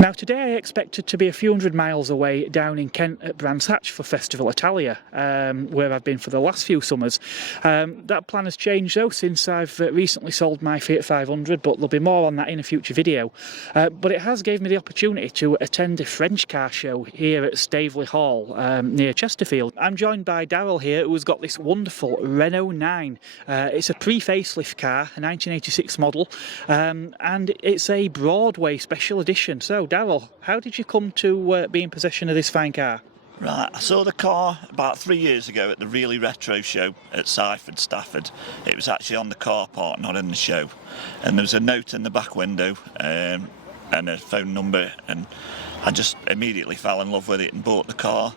Now today I expected to be a few hundred miles away down in Kent at Brands Hatch for Festival Italia, where I've been for the last few summers. That plan has changed though since I've recently sold my Fiat 500, but there'll be more on that in a future video. But it has gave me the opportunity to attend a French car show here at Staveley Hall near Chesterfield. I'm joined by Daryl here, who's got this wonderful Renault 9. It's a pre-facelift car, a 1986 model, and it's a Broadway special edition. So Daryl, how did you come to be in possession of this fine car? Right, I saw the car about 3 years ago at the Really Retro show at Seiford, Stafford. It was actually on the car park, not in the show. And there was a note in the back window and a phone number, and I just immediately fell in love with it and bought the car.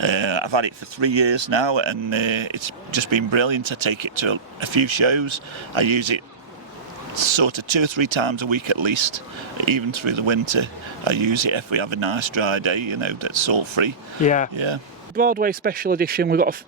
I've had it for 3 years now, and it's just been brilliant. I take it to a few shows. I use it sort of 2 or 3 times a week at least, even through the winter. I use it if we have a nice dry day, you know, that's salt free. Yeah. Broadway special edition, we've got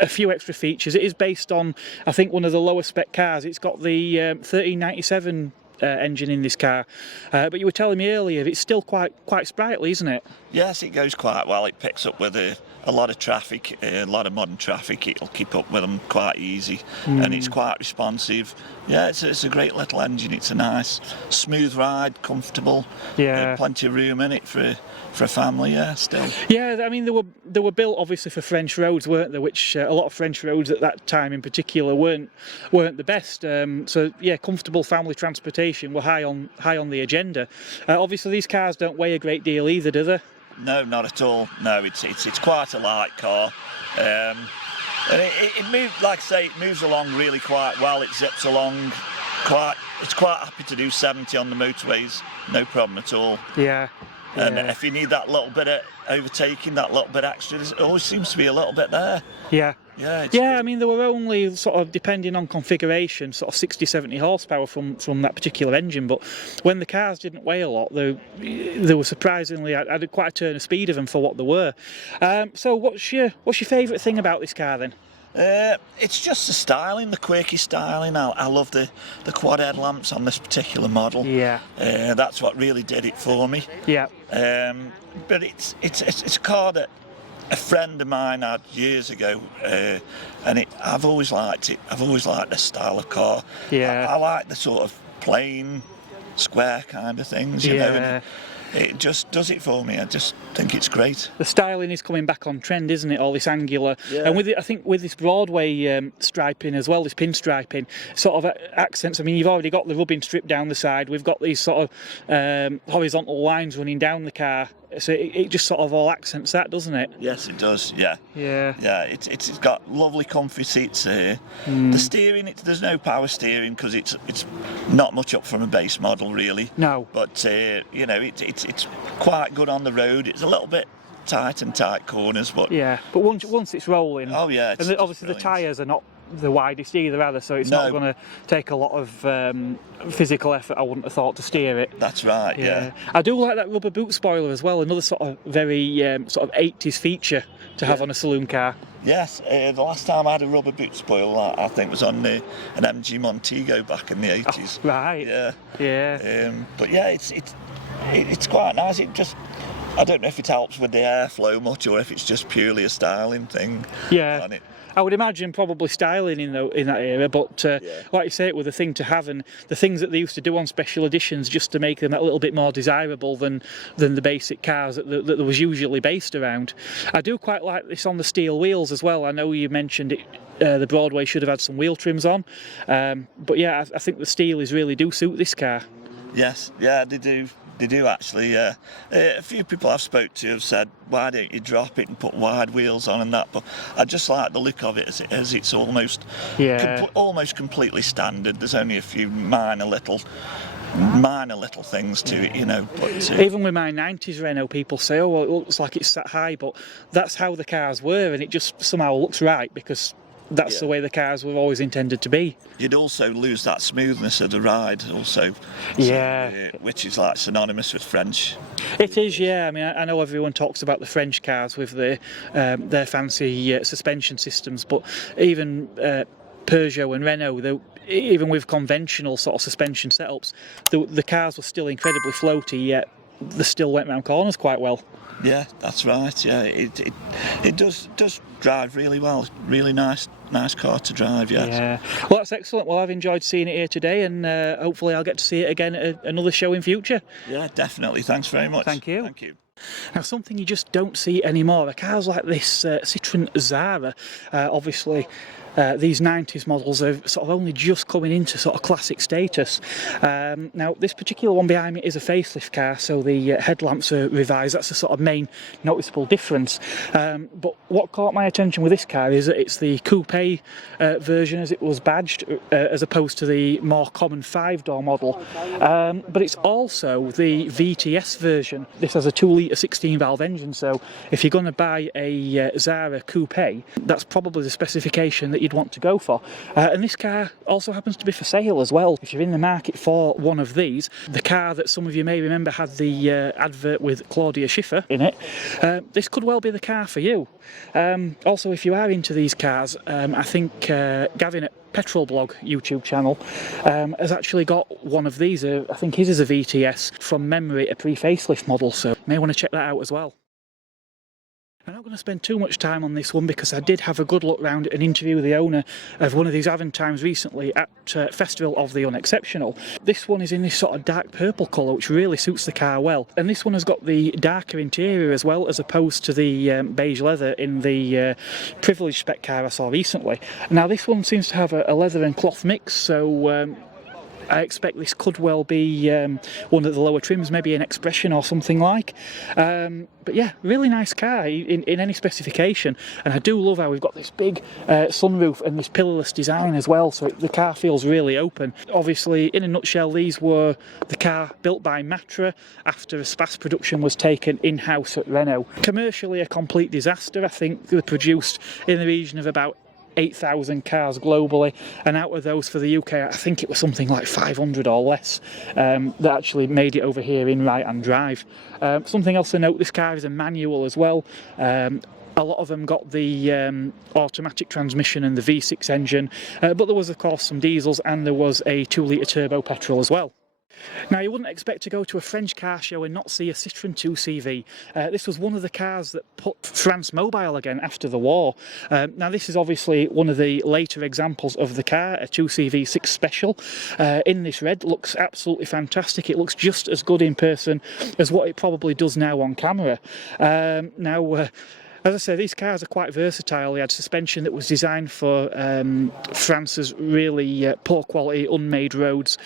a few extra features. It is based on, I think, one of the lower spec cars. It's got the 1397 engine in this car, but you were telling me earlier it's still quite sprightly, isn't it? Yes, it goes quite well. It picks up with a lot of traffic, a lot of modern traffic. It'll keep up with them quite easy, and it's quite responsive. Yeah, it's a great little engine. It's a nice, smooth ride, comfortable. Yeah, plenty of room in it for a family. Yeah, still. Yeah, I mean they were built obviously for French roads, weren't they? Which a lot of French roads at that time in particular weren't the best. So yeah, comfortable family transportation were high on the agenda. Obviously these cars don't weigh a great deal either, do they? No, not at all. No, it's quite a light car, and it moves, like I say, it moves along really quite well. It zips along it's quite happy to do 70 on the motorways, no problem at all. Yeah. And if you need that little bit of overtaking, that little bit extra, there always seems to be a little bit there. Yeah. Yeah, I mean, there were only sort of, depending on configuration, sort of 60-70 horsepower from that particular engine, but when the cars didn't weigh a lot, they were surprisingly, I had quite a turn of speed of them for what they were. So what's your favourite thing about this car then? It's just the styling, the quirky styling. I love the quad headlamps on this particular model. Yeah. That's what really did it for me. Yeah. But it's a car that a friend of mine had years ago, and I've always liked it. I've always liked this style of car. Yeah. I like the sort of plain, square kind of things, you know. And it just does it for me. I just think it's great. The styling is coming back on trend, isn't it? All this angular, and with it, I think with this Broadway striping as well, this pin striping, sort of accents. I mean, you've already got the rubbing strip down the side. We've got these sort of horizontal lines running down the car. So it just sort of all accents that, doesn't it? Yes, it does. Yeah. It's got lovely, comfy seats here. The steering, there's no power steering because it's not much up from a base model, really. No. But you know, it's quite good on the road. It's a little bit tight corners, but yeah. But once it's rolling. Oh yeah. And obviously the tyres are not the widest either, are they? So it's not going to take a lot of physical effort, I wouldn't have thought, to steer it. That's right. Yeah. I do like that rubber boot spoiler as well. Another sort of very sort of 80s feature to have on a saloon car. Yes. The last time I had a rubber boot spoiler, I think, was on an MG Montego back in the 80s. Oh, right. Yeah. But yeah, it's quite nice. I don't know if it helps with the airflow much, or if it's just purely a styling thing. Yeah. I would imagine probably styling in that era, but like you say, it was a thing to have, and the things that they used to do on special editions just to make them a little bit more desirable than the basic cars that there was usually based around. I do quite like this on the steel wheels as well. I know you mentioned it. The Broadway should have had some wheel trims on, but yeah, I think the steel really do suit this car. Yes, yeah, they do. They do actually. A few people I've spoke to have said, why don't you drop it and put wide wheels on and that, but I just like the look of it as it's almost completely standard. There's only a few minor little things to it, you know. But even with my 90s Renault, people say, oh well, it looks like it's sat high, but that's how the cars were, and it just somehow looks right because that's the way the cars were always intended to be. You'd also lose that smoothness of the ride also. Yeah. Which is like synonymous with French. It is, yeah. I mean, I know everyone talks about the French cars with their fancy suspension systems, but even Peugeot and Renault, even with conventional sort of suspension setups, the cars were still incredibly floaty, yet they still went round corners quite well. Yeah, that's right. Yeah, it does drive really well. Really nice car to drive. Yes. Yeah. Well, that's excellent. Well, I've enjoyed seeing it here today, and hopefully I'll get to see it again at another show in future. Yeah, definitely. Thanks very much. Thank you. Thank you. Now, something you just don't see anymore are cars like this Citroen ZAVA. Obviously, these 90s models are sort of only just coming into sort of classic status. Now, this particular one behind me is a facelift car, so the headlamps are revised. That's the sort of main noticeable difference. But what caught my attention with this car is that it's the coupe version as it was badged, as opposed to the more common 5-door model. But it's also the VTS version. This has a 2-litre 16-valve engine, so if you're going to buy a ZAVA coupe, that's probably the specification that you'd want to go for. And this car also happens to be for sale as well. If you're in the market for one of these, the car that some of you may remember had the advert with Claudia Schiffer in it, this could well be the car for you. Also, if you are into these cars, I think Gavin at Petrol Blog YouTube channel has actually got one of these. I think his is a VTS, from memory a pre-facelift model, so you may want to check that out as well. I'm not going to spend too much time on this one because I did have a good look round and interview the owner of one of these Aventimes recently at Festival of the Unexceptional. This one is in this sort of dark purple colour, which really suits the car well. And this one has got the darker interior as well, as opposed to the beige leather in the privileged spec car I saw recently. Now, this one seems to have a leather and cloth mix, so I expect this could well be one of the lower trims, maybe an Expression or something like. But yeah, really nice car in any specification. And I do love how we've got this big sunroof and this pillarless design as well, so the car feels really open. Obviously, in a nutshell, these were the car built by Matra after a Spas production was taken in-house at Renault. Commercially a complete disaster. I think they produced in the region of about 8,000 cars globally, and out of those for the UK I think it was something like 500 or less that actually made it over here in right-hand drive. Something else to note, this car is a manual as well. A lot of them got the automatic transmission and the V6 engine, but there was of course some diesels, and there was a 2-litre turbo petrol as well. Now, you wouldn't expect to go to a French car show and not see a Citroen 2CV. This was one of the cars that put France mobile again after the war. Now, this is obviously one of the later examples of the car, a 2CV Special. In this red, looks absolutely fantastic. It looks just as good in person as what it probably does now on camera. As I say, these cars are quite versatile. They had suspension that was designed for France's really poor quality, unmade roads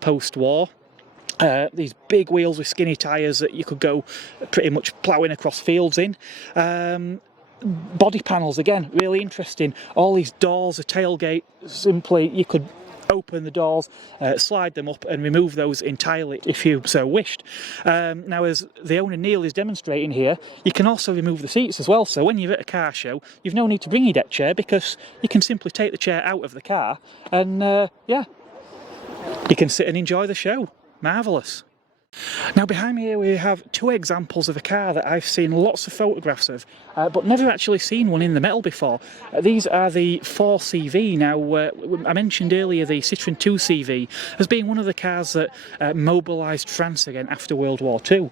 post-war. These big wheels with skinny tyres that you could go pretty much ploughing across fields in. Body panels, again, really interesting. All these doors, a tailgate, simply you could open the doors, slide them up and remove those entirely if you so wished. Now, as the owner Neil is demonstrating here, you can also remove the seats as well, so when you're at a car show you've no need to bring your deck chair, because you can simply take the chair out of the car and yeah, you can sit and enjoy the show. Marvellous. Now, behind me here we have two examples of a car that I've seen lots of photographs of, but never actually seen one in the metal before. These are the 4CV. Now, I mentioned earlier the Citroen 2CV as being one of the cars that mobilised France again after World War II.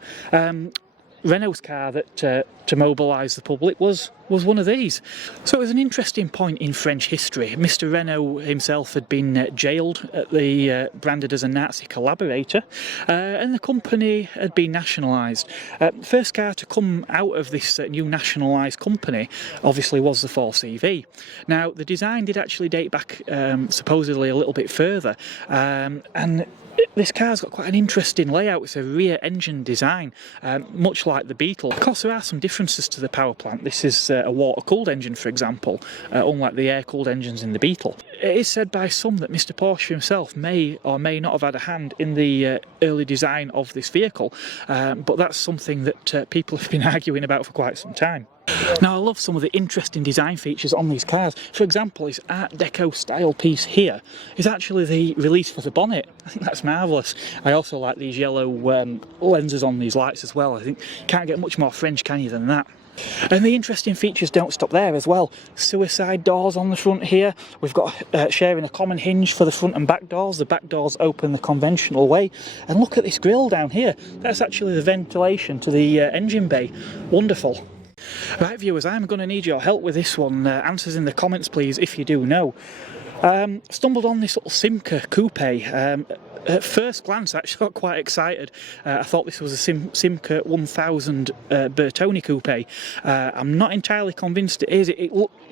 Renault's car that to mobilise the public was one of these. So it was an interesting point in French history. Mr. Renault himself had been jailed at the branded as a Nazi collaborator, and the company had been nationalised. First car to come out of this new nationalised company obviously was the 4CV. Now, the design did actually date back supposedly a little bit further, and this car's got quite an interesting layout. It's a rear engine design, much like the Beetle. Of course, there are some differences to the power plant. This is a water-cooled engine, for example, unlike the air-cooled engines in the Beetle. It is said by some that Mr. Porsche himself may or may not have had a hand in the early design of this vehicle, but that's something that people have been arguing about for quite some time. Now, I love some of the interesting design features on these cars. For example, this Art Deco style piece here is actually the release for the bonnet. I think that's marvellous. I also like these yellow lenses on these lights as well. I think can't get much more French, can you, than that? And the interesting features don't stop there as well. Suicide doors on the front here. We've got sharing a common hinge for the front and back doors. The back doors open the conventional way. And look at this grille down here. That's actually the ventilation to the engine bay. Wonderful. Right, viewers, I'm going to need your help with this one. Answers in the comments, please, if you do know. Stumbled on this little Simca Coupe. At first glance, I actually got quite excited. I thought this was a Simca 1000 Bertone Coupe. I'm not entirely convinced it is.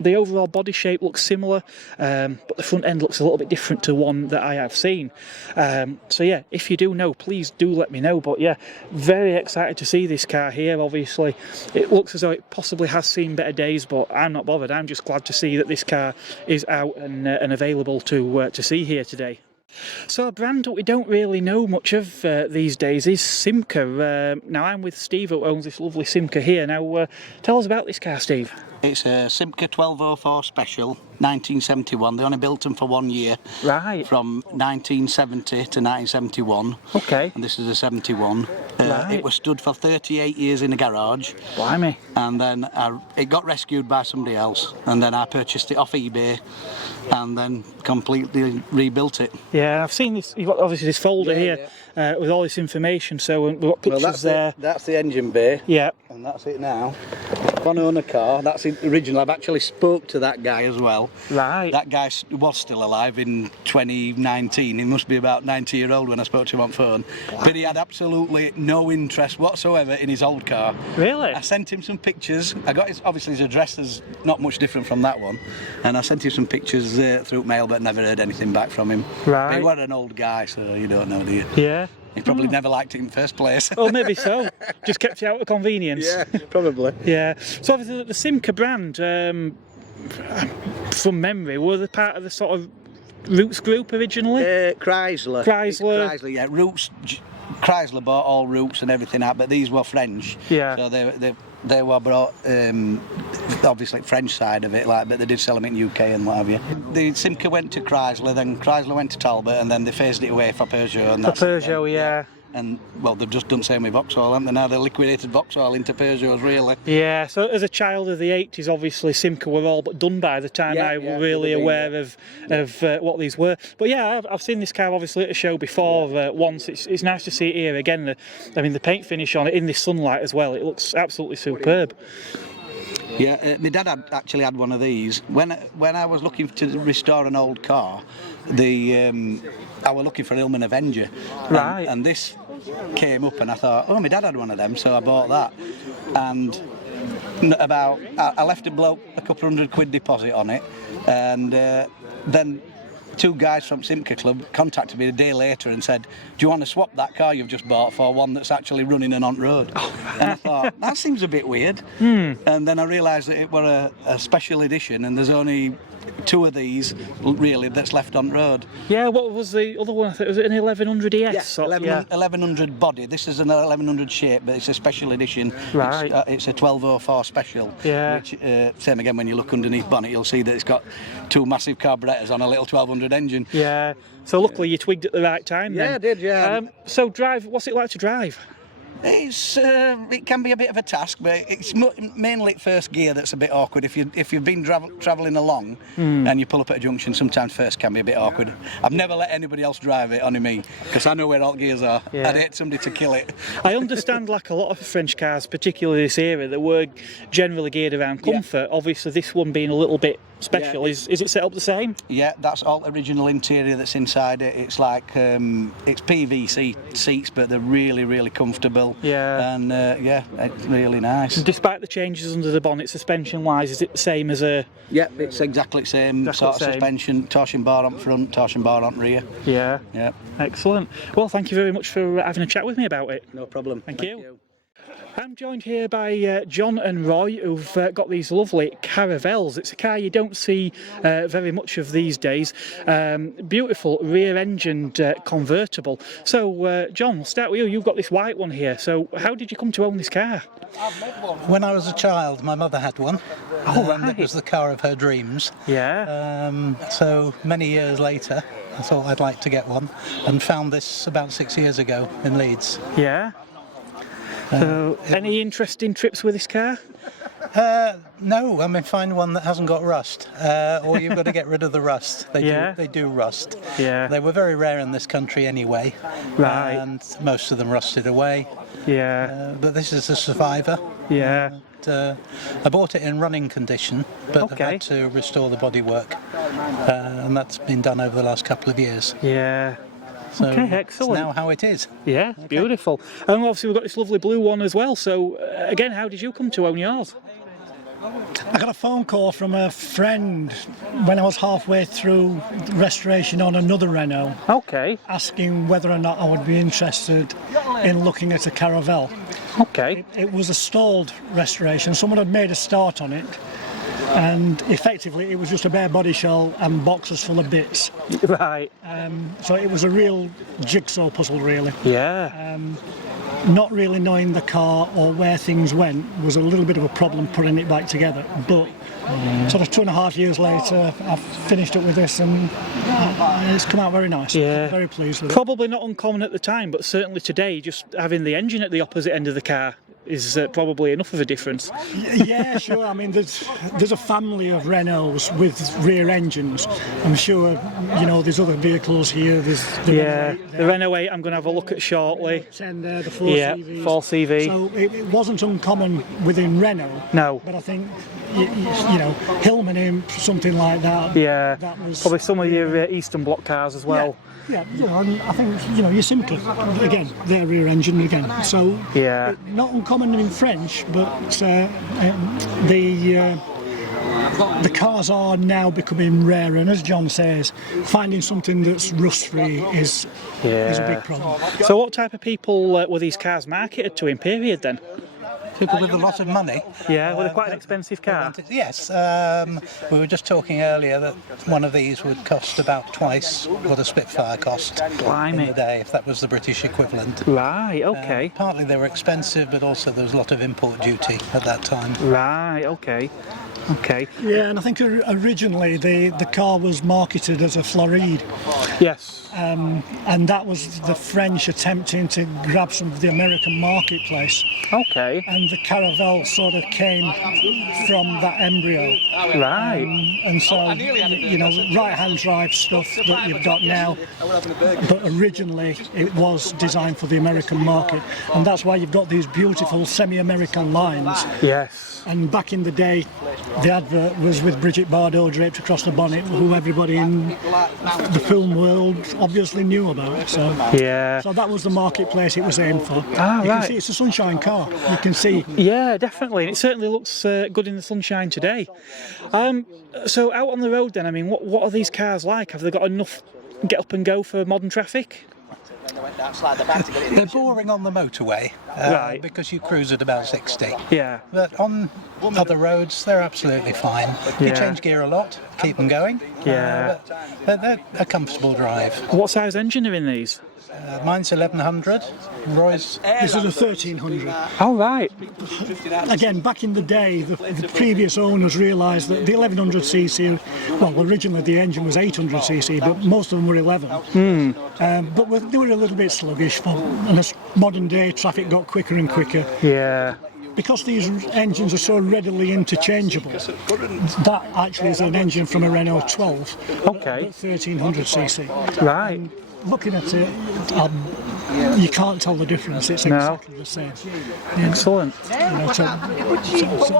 The overall body shape looks similar, but the front end looks a little bit different to one that I have seen. So yeah, if you do know, please do let me know. But yeah, very excited to see this car here. Obviously, it looks as though it possibly has seen better days, but I'm not bothered. I'm just glad to see that this car is out and available to see here today. So a brand that we don't really know much of these days is Simca. Now I'm with Steve, who owns this lovely Simca here. Now tell us about this car, Steve. It's a Simca 1204 Special, 1971. They only built them for 1 year. Right. From 1970 to 1971. Okay. And this is a 71. Right. It was stood for 38 years in a garage. Blimey. And then it got rescued by somebody else. And then I purchased it off eBay and then completely rebuilt it. Yeah, I've seen this. You've got obviously this folder here with all this information. So we've got pictures there. That's the engine bay. Yeah. And that's it now. One owner car. That's the original. I've actually spoke to that guy as well. Right. That guy was still alive in 2019. He must be about 90-year-old when I spoke to him on phone. Wow. But he had absolutely no interest whatsoever in his old car. Really? I sent him some pictures. I got obviously his address is not much different from that one. And I sent him some pictures through mail, but never heard anything back from him. Right. But he was an old guy, so you don't know, do you? Yeah. He probably never liked it in the first place. Oh, maybe so. Just kept you out of convenience. Yeah, probably. Yeah. So obviously the Simca brand, from memory, were they part of the sort of Roots group originally? Chrysler. Chrysler, yeah. Roots. Chrysler bought all Roots and everything out, but these were French. Yeah. So they were brought, obviously French side of it, but they did sell them in UK and what have you. The Simca went to Chrysler, then Chrysler went to Talbot, and then they phased it away for Peugeot. And that's Peugeot, yeah. And well, they've just done the same with Vauxhall, haven't they? Now they've liquidated Vauxhall into Peugeots, really. Yeah, so as a child of the 80s, obviously Simca were all but done by the time I was really aware of what these were. But yeah, I've seen this car obviously at a show before once. It's nice to see it here again. I mean, the paint finish on it in this sunlight as well, it looks absolutely superb. Yeah, my dad actually had one of these. When I was looking to restore an old car, I was looking for an Hillman Avenger. Right. And this came up and I thought, oh, my dad had one of them, so I bought that. And I left a bloke a couple £100 deposit on it, and then two guys from Simca Club contacted me a day later and said, do you want to swap that car you've just bought for one that's actually running and on road? And I thought, that seems a bit weird. And then I realised that it were a special edition, and there's only two of these really that's left on road. Yeah, what was the other one? I think was it an 1100 ES? Yeah, 1100 body. This is an 1100 shape, but it's a special edition. Right. It's a 1204 Special. Yeah. Which, same again, when you look underneath bonnet, you'll see that it's got two massive carburetors on a little 1200 engine. Yeah. So luckily you twigged at the right time then. Yeah, I did, yeah. So what's it like to drive? It can be a bit of a task, but it's mainly first gear that's a bit awkward. If you've been travelling along and you pull up at a junction, sometimes first can be a bit awkward. I've never let anybody else drive it, only me, because I know where all gears are. Yeah. I'd hate somebody to kill it. I understand, like a lot of French cars, particularly this era, that were generally geared around comfort. Yeah. Obviously, this one being a little bit special. Yeah. Is it set up the same? Yeah, that's all original interior that's inside it. It's like it's PVC seats, but they're really, really comfortable. Yeah. And it's really nice. And despite the changes under the bonnet, suspension-wise, is it the same as a? Yeah, it's exactly the same sort of suspension. Torsion bar on front, torsion bar on rear. Yeah. Yeah. Excellent. Well, thank you very much for having a chat with me about it. No problem. Thank you. I'm joined here by John and Roy, who've got these lovely Caravels. It's a car you don't see very much of these days. Beautiful rear-engined convertible. So, John, we'll start with you. You've got this white one here. So, how did you come to own this car? When I was a child, my mother had one. Oh, right. It was the car of her dreams. Yeah. So, many years later, I thought I'd like to get one, and found this about 6 years ago in Leeds. Yeah. So, any interesting trips with this car? No, I mean find one that hasn't got rust, or you've got to get rid of the rust. They do rust. Yeah. They were very rare in this country anyway, Right. and most of them rusted away. Yeah. But this is a survivor. Yeah. I bought it in running condition, but Okay. I had to restore the bodywork, and that's been done over the last couple of years. Yeah. So Okay, it's excellent. now how it is. Yeah, it's beautiful. And obviously we've got this lovely blue one as well. So again, how did you come to own yours? I got a phone call from a friend when I was halfway through restoration on another Renault, Okay. asking whether or not I would be interested in looking at a Caravel. Okay. It was a stalled restoration. Someone had made a start on it, and effectively it was just a bare body shell and boxes full of bits. Right. So it was a real jigsaw puzzle, really. Yeah. Not really knowing the car or where things went was a little bit of a problem putting it back together. But sort of 2.5 years later, I've finished up with this, and it's come out very nice. Yeah. Very pleased with it. Probably not uncommon at the time, but certainly today, just having the engine at the opposite end of the car is probably enough of a difference. Yeah, sure. I mean, there's a family of Renaults with rear engines. I'm sure, there's other vehicles here. There's the Yeah. Renault 8 The there, Renault 8 I'm going to have a look at shortly. 10 there, the 4 Yeah. CVs. 4 CV. So it wasn't uncommon within Renault. No. But I think, Hillman imp, something like that. Yeah. That was Probably some of your Eastern Bloc cars as well. Yeah, and I think your Simca, again, their rear engine again. So Yeah. not uncommon in French, but the cars are now becoming rarer, and as John says, finding something that's rust-free is a big problem. So what type of people were these cars marketed to in period then? People with a lot of money. Yeah, were they quite an expensive car? Yes, we were just talking earlier that one of these would cost about twice what a Spitfire cost in Blimey. the day, if that was the British equivalent. Right, okay. Partly they were expensive, but also there was a lot of import duty at that time. Right, okay. Okay. Yeah, and I think originally the car was marketed as a Floride, Yes. and that was the French attempting to grab some of the American marketplace. Okay. And the Caravel sort of came from that embryo. Right. And so, right-hand drive stuff that you've got now, but originally it was designed for the American market, and that's why you've got these beautiful semi-American lines. Yes. And back in the day, the advert was with Brigitte Bardot draped across the bonnet, who everybody in the film world obviously knew about. So, Yeah. so that was the marketplace it was aimed for. Ah, You can right. see it's a sunshine car. You can see. Yeah, definitely. And it certainly looks good in the sunshine today. So out on the road then, I mean, what are these cars like? Have they got enough get up and go for modern traffic? They're boring on the motorway Right. because you cruise at about 60. Yeah. But on other roads, they're absolutely fine. You Yeah. change gear a lot, keep them going. Yeah. But they're a comfortable drive. What size engine are in these? Mine's 1100. Roy's This is a 1300. Oh, right. Again, back in the day, the previous owners realised that the 1100cc, well, originally the engine was 800cc, but most of them were 11. But they were a little bit sluggish, and as modern day traffic got quicker and quicker, Yeah. because these engines are so readily interchangeable, that actually is an engine from a Renault 12, Okay. but 1300cc. Right. Looking at it, you can't tell the difference. It's No. exactly the same. Excellent.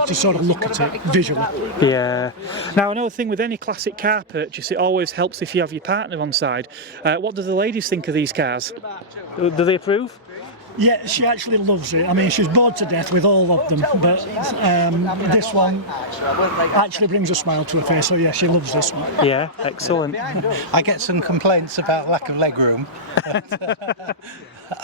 To sort of look at it visually. Yeah. Now, another thing with any classic car purchase, it always helps if you have your partner on side. What do the ladies think of these cars? Do they approve? Yeah, she actually loves it. I mean, she's bored to death with all of them, but this one actually brings a smile to her face. So yeah, she loves this one. Yeah, excellent. I get some complaints about lack of legroom.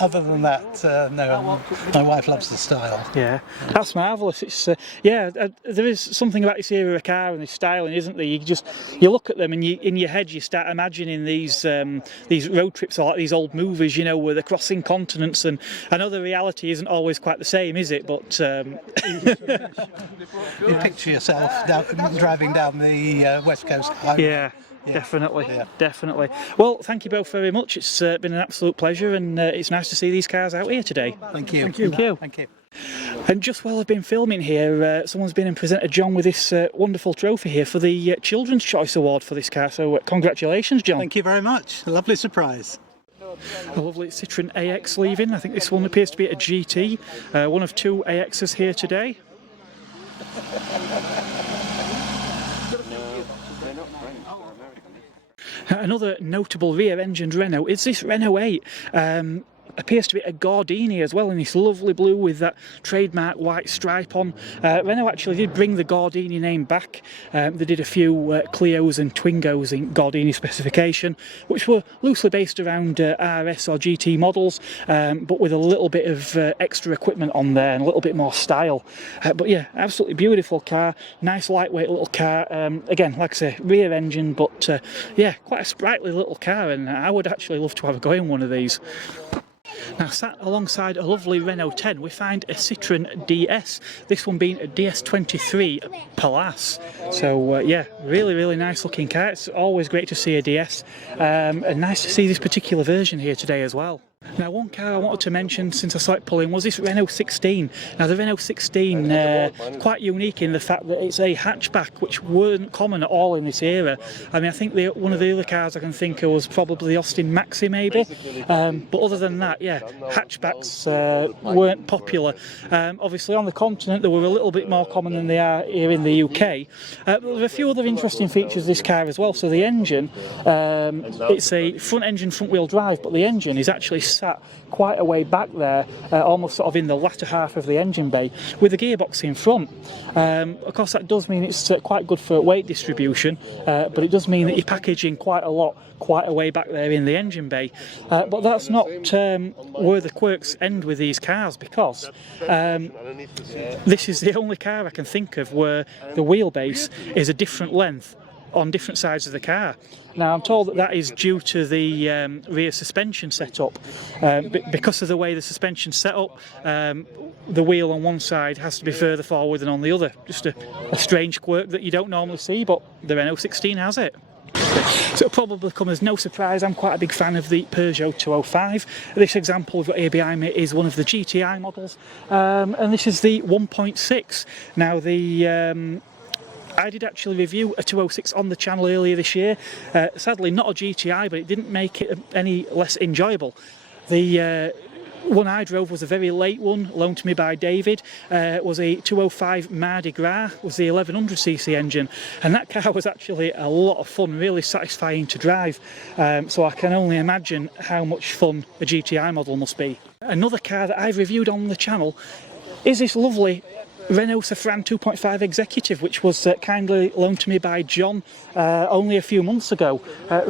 Other than that, no, my wife loves the style. Yeah, that's marvellous. It's there is something about this era of car and this styling, isn't there? You look at them and in your head you start imagining these road trips or like these old movies, where they're crossing continents. And I know the reality isn't always quite the same, is it? But You picture yourself driving down the West Coast highway. yeah. Definitely. Well, thank you both very much. It's been an absolute pleasure, and it's nice to see these cars out here today. Thank you. Thank you. Thank you. Thank you. And just while I've been filming here, someone's been and presented John with this wonderful trophy here for the Children's Choice Award for this car, so congratulations, John. Thank you very much. A lovely surprise. A lovely Citroen AX leaving. I think this one appears to be a GT, one of 2 AXs here today. Another notable rear-engined Renault is this Renault VIII. Appears to be a Gardini as well in this lovely blue with that trademark white stripe on. Renault actually did bring the Gardini name back. They did a few Clios and Twingos in Gardini specification, which were loosely based around RS or GT models, but with a little bit of extra equipment on there and a little bit more style. But yeah, absolutely beautiful car, nice lightweight little car. Again, like I say, rear engine, but yeah, quite a sprightly little car, and I would actually love to have a go in one of these. Now, sat alongside a lovely Renault 10, we find a Citroen DS, this one being a DS23 Palace. So yeah, really nice looking car. It's always great to see a DS, and nice to see this particular version here today as well. Now, one car I wanted to mention since I saw it pulling was this Renault 16. Now, the Renault 16 quite unique in the fact that it's a hatchback, which weren't common at all in this era. I mean, I think one of the other cars I can think of was probably the Austin Maxi, maybe. But other than that, yeah, hatchbacks weren't popular. Obviously, on the continent, they were a little bit more common than they are here in the UK. But there are a few other interesting features of this car as well. So the engine, it's a front engine, front wheel drive, but the engine is actually sat quite a way back there, almost sort of in the latter half of the engine bay, with the gearbox in front. Of course, that does mean it's quite good for weight distribution, but it does mean that you're packaging quite a lot, quite a way back there in the engine bay. But that's not where the quirks end with these cars, because this is the only car I can think of where the wheelbase is a different length on different sides of the car. Now, I'm told that is due to the rear suspension setup. Because of the way the suspension's set up, the wheel on one side has to be further forward than on the other. Just a strange quirk that you don't normally see, but the Renault 16 has it. So it'll probably come as no surprise, I'm quite a big fan of the Peugeot 205. This example we've got here behind me is one of the GTI models, and this is the 1.6. Now, I did actually review a 206 on the channel earlier this year. Sadly not a GTI, but it didn't make it any less enjoyable. The one I drove was a very late one, loaned to me by David. It was a 205 Mardi Gras, was the 1100cc engine, and that car was actually a lot of fun, really satisfying to drive. So I can only imagine how much fun a GTI model must be. Another car that I've reviewed on the channel is this lovely Renault Safran 2.5 Executive, which was kindly loaned to me by John only a few months ago.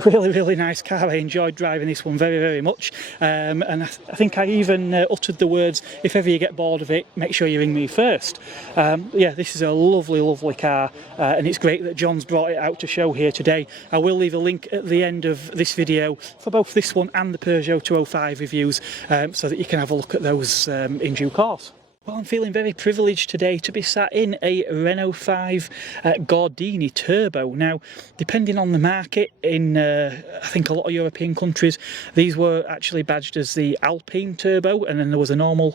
Really nice car. I enjoyed driving this one very much, and I think I even uttered the words, if ever you get bored of it, make sure you ring me first. Yeah, this is a lovely car, and it's great that John's brought it out to show here today. I will leave a link at the end of this video for both this one and the Peugeot 205 reviews, so that you can have a look at those in due course. Well, I'm feeling very privileged today to be sat in a Renault 5 Gardini Turbo. Now, depending on the market, in I think a lot of European countries, these were actually badged as the Alpine Turbo, and then there was a normally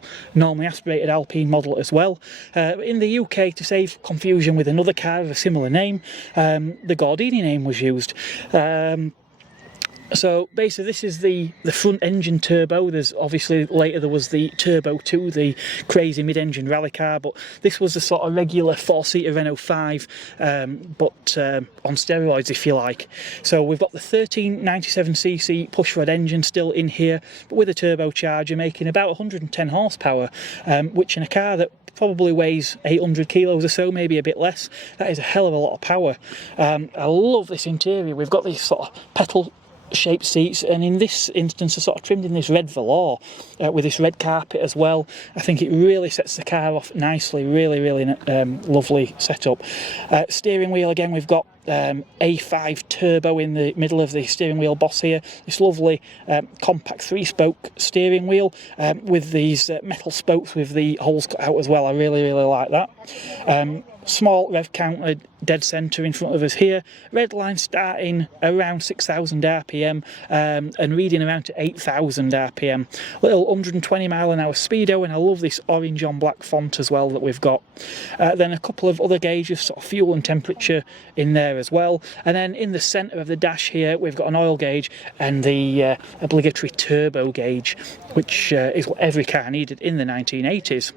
aspirated Alpine model as well. In the UK, to save confusion with another car of a similar name, the Gardini name was used. So basically this is the front engine turbo. There's obviously later there was the Turbo 2, the crazy mid-engine rally car, but this was the sort of regular 4-seater Renault 5, but on steroids if you like. So we've got the 1397cc pushrod engine still in here, but with a turbocharger making about 110 horsepower, which in a car that probably weighs 800 kilos or so, maybe a bit less, that is a hell of a lot of power. I love this interior. We've got these sort of petal shaped seats, and in this instance are sort of trimmed in this red velour with this red carpet as well. I think it really sets the car off nicely. Really lovely setup. Steering wheel, again, we've got A5 turbo in the middle of the steering wheel boss here. This lovely compact 3-spoke steering wheel with these metal spokes with the holes cut out as well. I really like that. Small rev counter dead centre in front of us here. Red line starting around 6,000 RPM and reading around to 8,000 RPM. Little 120 mile an hour speedo, and I love this orange on black font as well that we've got. Then a couple of other gauges, sort of fuel and temperature in there as well. And then in the centre of the dash here, we've got an oil gauge and the obligatory turbo gauge, which is what every car needed in the 1980s.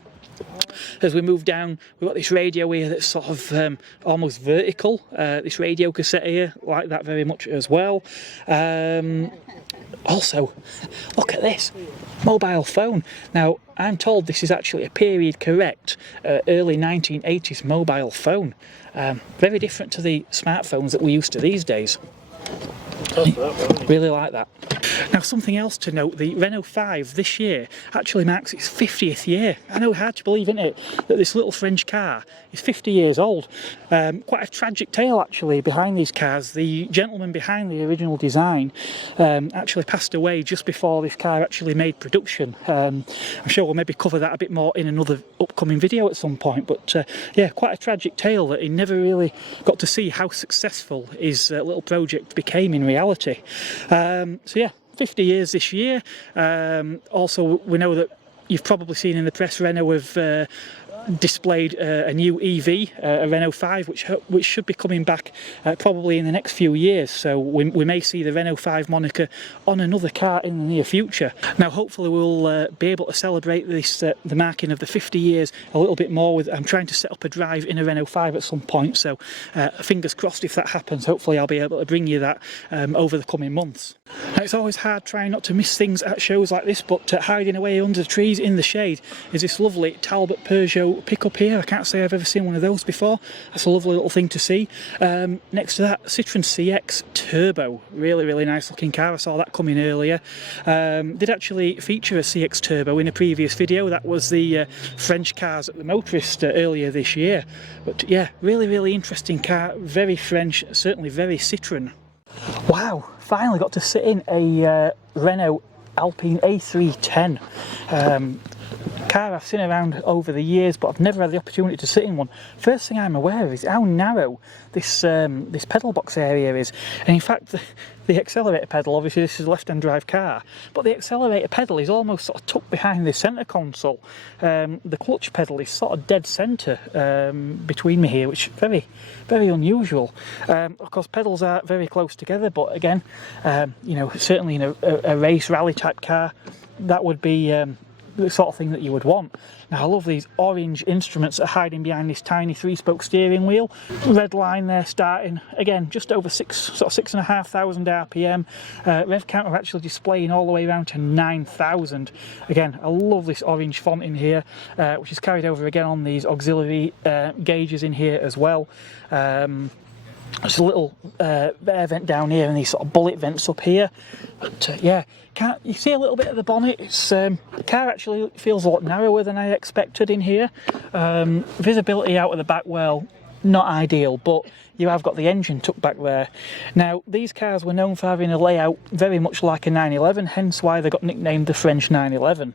As we move down, we've got this radio here that's sort of almost vertical. This radio cassette here, like that very much as well. Also, look at this mobile phone. Now, I'm told this is actually a period correct early 1980s mobile phone. Very different to the smartphones that we're used to these days. Really like that. Now, something else to note, the Renault VIII this year actually marks its 50th year. I know, hard to believe, isn't it, that this little French car is 50 years old. Quite a tragic tale actually behind these cars. The gentleman behind the original design actually passed away just before this car actually made production. I'm sure we'll maybe cover that a bit more in another upcoming video at some point, but yeah, quite a tragic tale that he never really got to see how successful his little project became in reality. So yeah, 50 years this year. Also, we know that you've probably seen in the press Renault have displayed a new EV, a Renault 5, which should be coming back probably in the next few years. So we may see the Renault 5 moniker on another car in the near future. Now, hopefully we'll be able to celebrate this, the marking of the 50 years a little bit more. I'm trying to set up a drive in a Renault 5 at some point, so fingers crossed if that happens. Hopefully I'll be able to bring you that over the coming months. Now, it's always hard trying not to miss things at shows like this, but hiding away under the trees in the shade is this lovely Talbot Peugeot pickup here. I can't say I've ever seen one of those before. That's a lovely little thing to see. Next to that, Citroen CX Turbo. Really nice looking car. I saw that coming earlier. Did actually feature a CX Turbo in a previous video. That was the French cars at the Motorist earlier this year. But yeah, really interesting car. Very French, certainly very Citroen. Wow, finally got to sit in a Renault Alpine A310. Car I've seen around over the years, but I've never had the opportunity to sit in one. First thing I'm aware of is how narrow this this pedal box area is. And in fact, the accelerator pedal, obviously this is a left-hand drive car, but the accelerator pedal is almost sort of tucked behind the centre console. The clutch pedal is sort of dead centre between me here, which is very unusual. Of course, pedals are very close together, but again, you know, certainly in a race rally type car, that would be the sort of thing that you would want. Now, I love these orange instruments that are hiding behind this tiny 3-spoke steering wheel. Red line there starting, again, just over 6,500 RPM. Rev counter actually displaying all the way around to 9,000. Again, I love this orange font in here, which is carried over again on these auxiliary gauges in here as well. There's a little air vent down here and these sort of bullet vents up here. But yeah, you see a little bit of the bonnet. It's the car actually feels a lot narrower than I expected in here. Visibility out of the back, well, not ideal, but you have got the engine tucked back there. Now, these cars were known for having a layout very much like a 911, hence why they got nicknamed the French 911.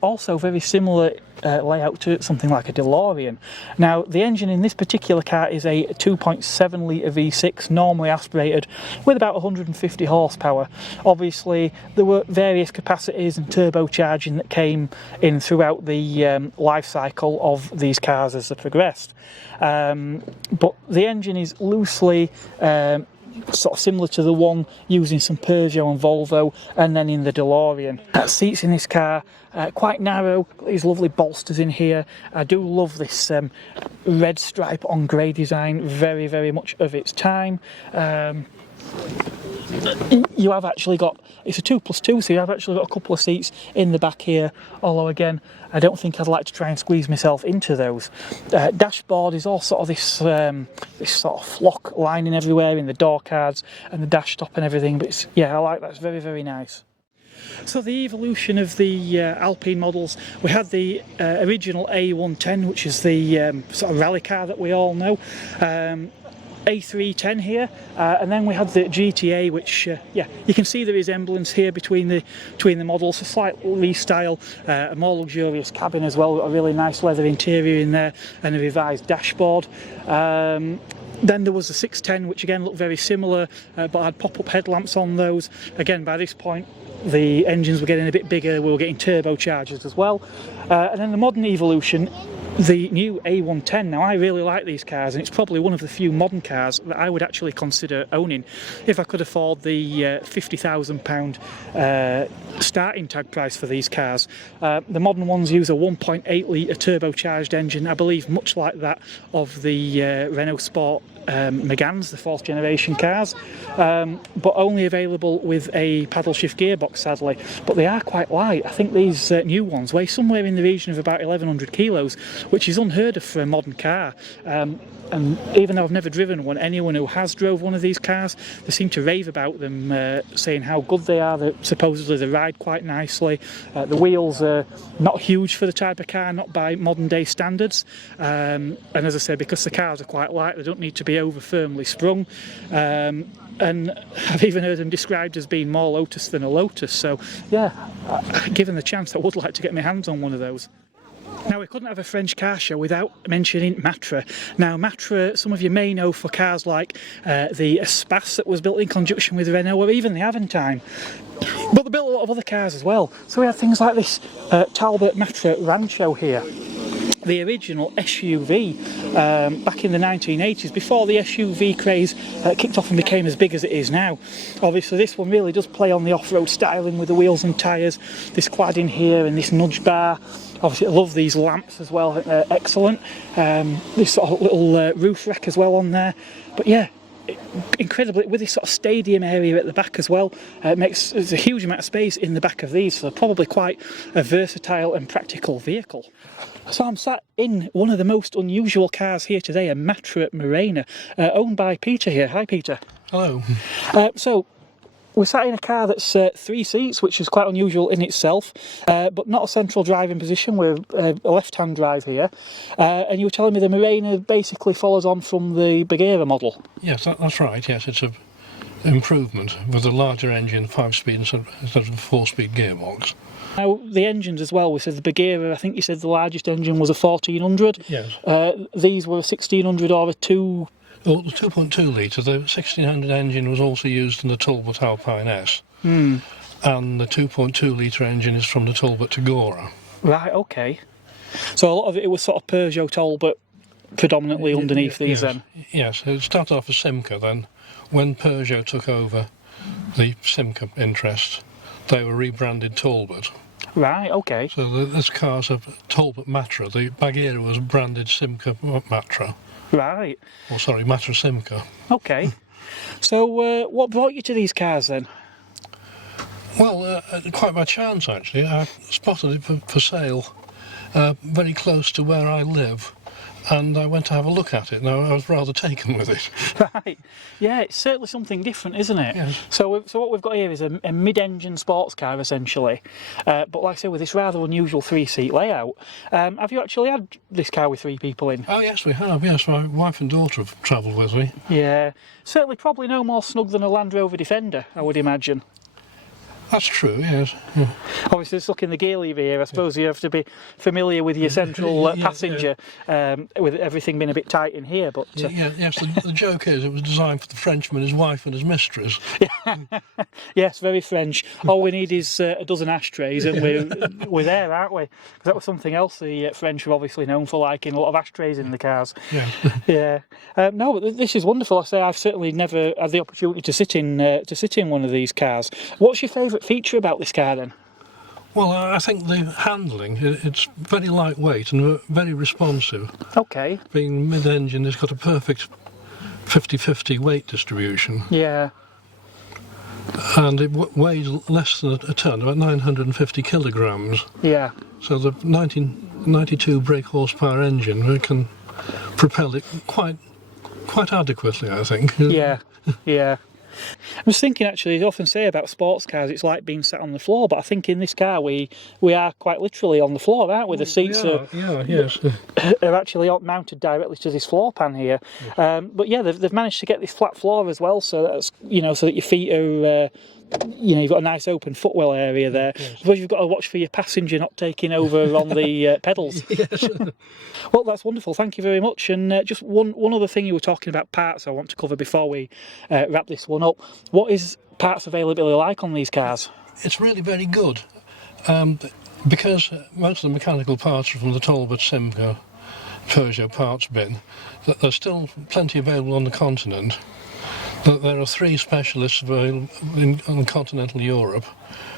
Also very similar layout to something like a DeLorean. Now, the engine in this particular car is a 2.7 litre V6, normally aspirated, with about 150 horsepower. Obviously, there were various capacities and turbocharging that came in throughout the life cycle of these cars as they progressed. But the engine is loosely sort of similar to the one using some Peugeot and Volvo, and then in the DeLorean. Seats in this car quite narrow, these lovely bolsters in here. I do love this red stripe on grey design, very much of its time. You have actually got, it's a 2+2, so you have actually got a couple of seats in the back here, although again, I don't think I'd like to try and squeeze myself into those. Dashboard is all sort of this sort of flock lining everywhere in the door cards and the dash top and everything, but it's, yeah, I like that, it's very nice. So the evolution of the Alpine models, we had the original A110, which is the sort of rally car that we all know. A310 here, and then we had the GTA, which yeah, you can see the resemblance here between the models. A slight restyle, a more luxurious cabin as well, a really nice leather interior in there, and a revised dashboard. Then there was the 610, which again looked very similar, but had pop-up headlamps on those. Again, by this point the engines were getting a bit bigger, we were getting turbochargers as well. And then the modern evolution, the new A110. Now, I really like these cars, and it's probably one of the few modern cars that I would actually consider owning if I could afford the £50,000 starting tag price for these cars. The modern ones use a 1.8 litre turbocharged engine, I believe much like that of the Renault Sport Meganes, the 4th generation cars, but only available with a paddle shift gearbox, sadly. But they are quite light. I think these new ones weigh somewhere in the region of about 1100 kilos, which is unheard of for a modern car. And even though I've never driven one, anyone who has drove one of these cars, they seem to rave about them, saying how good they are. That supposedly they ride quite nicely. The wheels are not huge for the type of car, not by modern day standards. And as I said, because the cars are quite light, they don't need to be over firmly sprung. And I've even heard them described as being more Lotus than a Lotus. So yeah, given the chance, I would like to get my hands on one of those. Now, we couldn't have a French car show without mentioning Matra. Now, Matra, some of you may know for cars like the Espace that was built in conjunction with Renault, or even the Aventine. But they built a lot of other cars as well. So we had things like this Talbot Matra Rancho here. The original SUV back in the 1980s, before the SUV craze kicked off and became as big as it is now. Obviously this one really does play on the off-road styling with the wheels and tyres, this cladding here and this nudge bar. Obviously I love these lamps as well, they're excellent. This sort of little roof rack as well on there. But yeah, incredibly, with this sort of stadium area at the back as well, there's a huge amount of space in the back of these, so probably quite a versatile and practical vehicle. So I'm sat in one of the most unusual cars here today, a Matra Marina, owned by Peter here. Hi Peter. Hello. So we're sat in a car that's 3 seats, which is quite unusual in itself, but not a central driving position. We're a left-hand drive here, and you were telling me the Marina basically follows on from the Bagheera model. Yes, that's right. Yes, it's an improvement with a larger engine, 5-speed instead of a 4-speed gearbox. Now, the engines as well, we said the Bagheera, I think you said the largest engine was a 1400. Yes. These were a 1600 or a 2... Well, the 2.2 litre, the 1600 engine was also used in the Talbot Alpine S. And the 2.2 litre engine is from the Talbot Tagora. Right, okay. So a lot of it was sort of Peugeot Talbot predominantly underneath these then? Yes, it started off as Simca then. When Peugeot took over the Simca interest, they were rebranded Talbot. Right, okay. So this car's a Talbot Matra. The Bagheera was branded Simca Matra. Right. Oh, sorry, Matra Simca. Okay. So what brought you to these cars then? Well, quite by chance actually. I spotted it for sale very close to where I live, and I went to have a look at it. Now, I was rather taken with it. Right. Yeah, it's certainly something different, isn't it? Yes. So what we've got here is a mid-engine sports car, essentially. But like I say, with this rather unusual 3-seat layout. Have you actually had this car with 3 people in? Oh, yes, we have. Yes, my wife and daughter have travelled with me. Yeah. Certainly probably no more snug than a Land Rover Defender, I would imagine. That's true, yes. Yeah. Obviously, just looking the gear lever here, I suppose you have to be familiar with your central passenger, with everything being a bit tight in here. But yes, the joke is it was designed for the Frenchman, his wife and his mistress. Yes, very French. All we need is a dozen ashtrays and we're there, aren't we? Because that was something else the French were obviously known for, liking a lot of ashtrays in the cars. Yeah. Yeah. No, but this is wonderful. I say I've certainly never had the opportunity to sit in one of these cars. What's your favourite feature about this car then? Well, I think the handling, it's very lightweight and very responsive. Okay. Being mid-engine, it's got a perfect 50-50 weight distribution. Yeah. And it weighs less than a tonne, about 950 kilograms. Yeah. So the 1992 brake horsepower engine can propel it quite adequately, I think. Yeah. Yeah. I was thinking actually, they often say about sports cars it's like being sat on the floor, but I think in this car we are quite literally on the floor, aren't we? The seats are actually mounted directly to this floor pan here. But yeah, they've managed to get this flat floor as well, so that's, you know, so that your feet are you've got a nice open footwell area there. I suppose you've got to watch for your passenger not taking over on the pedals. Yes. Well, that's wonderful. Thank you very much. And just one other thing, you were talking about parts I want to cover before we wrap this one up. What is parts availability like on these cars? It's really very good, because most of the mechanical parts are from the Talbot Simca Peugeot parts bin. There's still plenty available on the continent. But there are 3 specialists available in continental Europe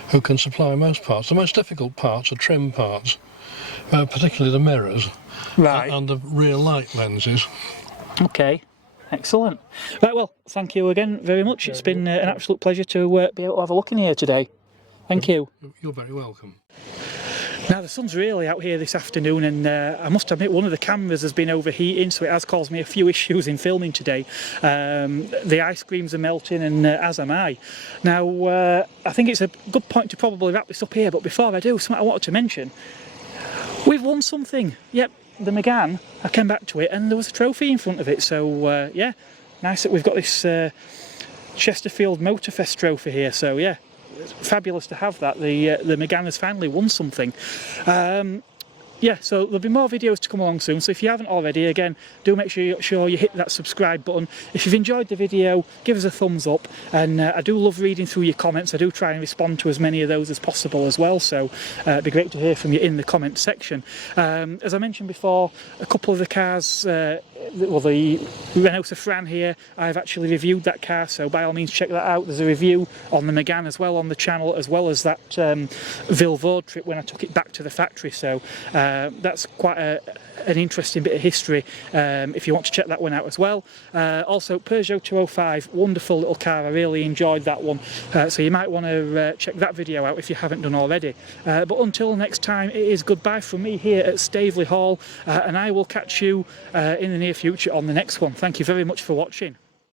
who can supply most parts. The most difficult parts are trim parts, particularly the mirrors and the rear light lenses. Okay, excellent. Right, well, thank you again very much. It's been an absolute pleasure to be able to have a look in here today. Thank you. You're very welcome. Now the sun's really out here this afternoon, and I must admit one of the cameras has been overheating, so it has caused me a few issues in filming today. The ice creams are melting, and as am I. Now I think it's a good point to probably wrap this up here, but before I do, something I wanted to mention. We've won something. Yep, the Megane. I came back to it and there was a trophy in front of it, so yeah, nice that we've got this Chesterfield Motorfest trophy here, so yeah. It's fabulous to have that. The Megane has finally won something. Yeah, so there'll be more videos to come along soon, so if you haven't already, again, do make sure you hit that subscribe button. If you've enjoyed the video, give us a thumbs up, and I do love reading through your comments. I do try and respond to as many of those as possible as well, so it'd be great to hear from you in the comment section. As I mentioned before, a couple of the cars, well, the Renault Citroen here, I've actually reviewed that car, so by all means check that out. There's a review on the Megane as well on the channel, as well as that Vilvoorde trip when I took it back to the factory, so that's quite an interesting bit of history if you want to check that one out as well. Also Peugeot 205, wonderful little car, I really enjoyed that one, so you might want to check that video out if you haven't done already. But until next time, it is goodbye from me here at Staveley Hall, and I will catch you in the near future on the next one. Thank you very much for watching.